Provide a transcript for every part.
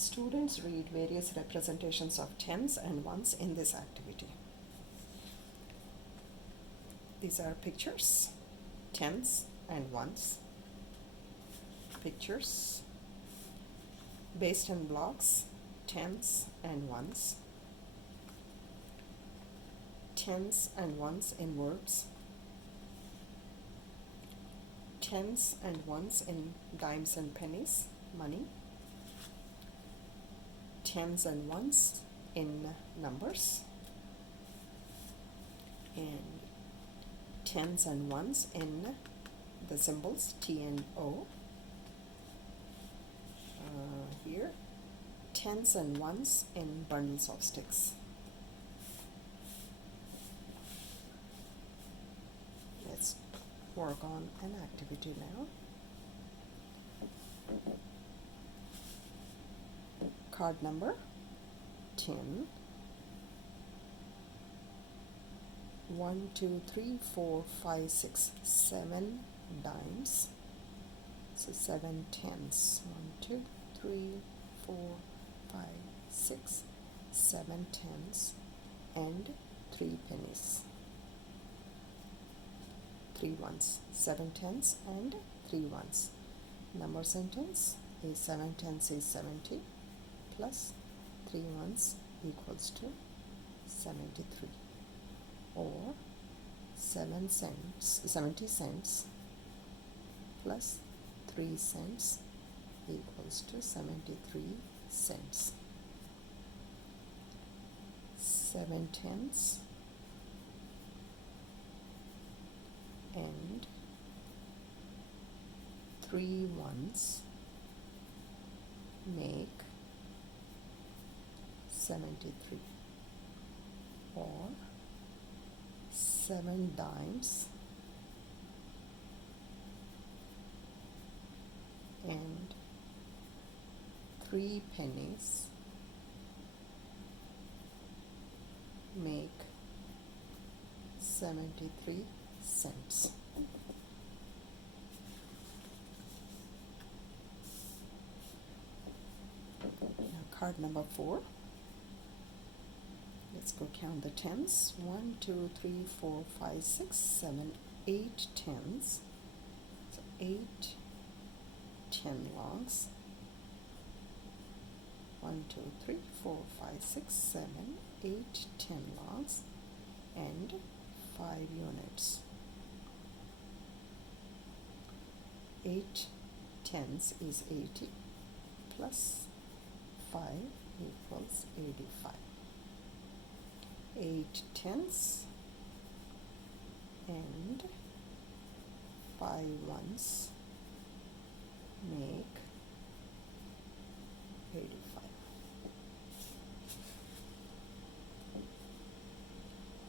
Students read various representations of tens and ones in this activity. These are pictures, tens and ones. Pictures based on blocks, tens and ones. Tens and ones in verbs. Tens and ones in dimes and pennies, money. Tens and ones in numbers. And tens and ones in the symbols T and O. Here, tens and ones in bundles of sticks. Let's work on an activity now. Card number 10. 1, 2, 3, 4, 5, 6, 7 dimes. So 7 tens. 1, 2, 3, 4, 5, 6, 7 tens and 3 pennies. 3 ones. 7 tens and 3 ones. Number sentence is 7 tens is 70 plus 3 ones equals to 73. Or 70 cents plus 3 cents equals to 73 cents. 7 tens and 3 ones make 73. Or 7 dimes and 3 pennies make 73 cents. Now card number 4. Let's go count the tens. 1, 2, 3, 4, 5, 6, 7, 8 tens. So 8 10 longs. 1, 2, 3, 4, 5, 6, 7, 8 10 longs and 5 units. 8 tens is 80 plus 5 equals 85. 8 tens and 5 ones make 85.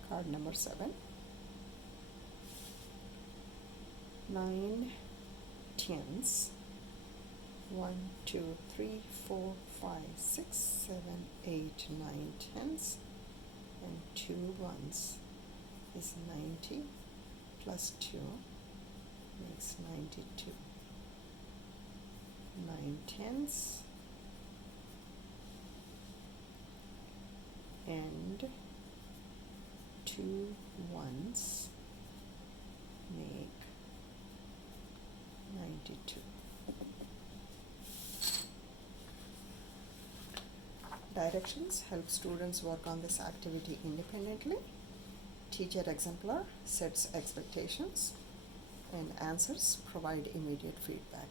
Card number 7. 9 tens. 1, 2, 3, 4, 5, 6, 7, 8, 9 tens and 2 ones is 90 plus 2 makes 92. 9 tens and 2 ones make 92. Directions help students work on this activity independently. Teacher exemplar sets expectations and answers provide immediate feedback.